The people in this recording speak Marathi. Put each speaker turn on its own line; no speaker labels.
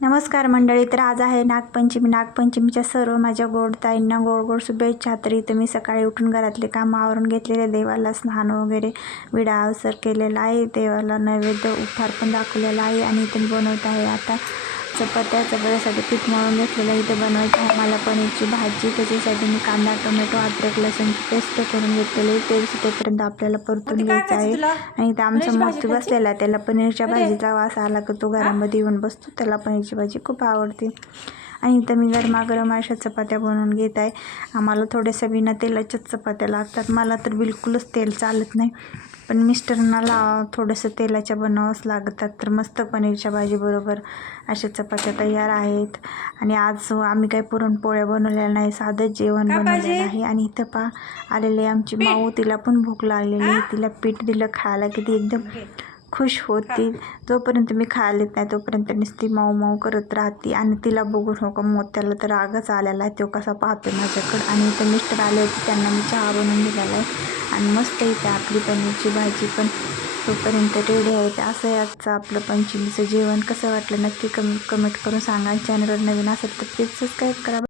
नमस्कार मंडळी तर आज आहे नागपंचमी. नागपंचमीच्या सर्व माझ्या गोड ताईंना गोड गोड शुभेच्छा. तर इथं मी सकाळी उठून घरातले कामं आवरून घेतलेले देवाला स्नान वगैरे विडा अवसर केलेला आहे. देवाला नैवेद्य उपहार पण दाखवलेला आहे आणि इथून बनवत आहे आता चपात्या चपात्यासाठी पीठ मळून घेतलेलं इथं बनवायचं आहे. मला पनीरची भाजी त्याच्यासाठी मी कांदा टोमॅटो अद्रक लसूणची पेस्ट करून घेतलेली आहे. तेल सुटेपर्यंत आपल्याला परतून घ्यायचं आहे. आणि इथं आमचा मोती बसलेला आहे. त्याला पनीरच्या भाजीचा वास आला की तो घरामध्ये येऊन बसतो. त्याला पनीरची भाजी खूप आवडते. आणि इथं मी गरमागरम अशा चपात्या बनवून घेत आहे. आम्हाला थोड्याशा बिना तेलाच्याच चपात्या लागतात. मला तर बिलकुलच तेल चालत नाही. पण मिस्टरांना ला थोडंसं तेलाच्या बनावंच लागतात. तर मस्त पनीरच्या भाजीबरोबर अशा चपात्या तयार आहेत. आणि आज आम्ही काही पुरणपोळ्या बनवलेल्या नाही साधंच जेवण बनवलेलं आहे. आणि इथं पा आलेले आमची माऊ तिला पण भूक लागलेली आहे. तिला पीठ दिलं खायला की ती एकदम खुश होती. जोपर्यंत मी खायला येत नाही तोपर्यंत नुसती माऊ माऊ करत राहते. आणि तिला बघून हो का मोत्याला तर रागच आलेला आहे. तो कसा पाहतो माझ्याकडं. आणि इथं मिस्टर आले होते त्यांना मी चहा बनवून दिलेला आहे. आणि मस्त इथे आपली पनीरची भाजी पण तोपर्यंत रेडी आहेत असं आजचं आपलं पंचमीचं जेवण कसं वाटलं नक्की कम कमेंट करून सांगा. चॅनलवर नवीन असेल तर प्लीज सबस्क्राईब करा.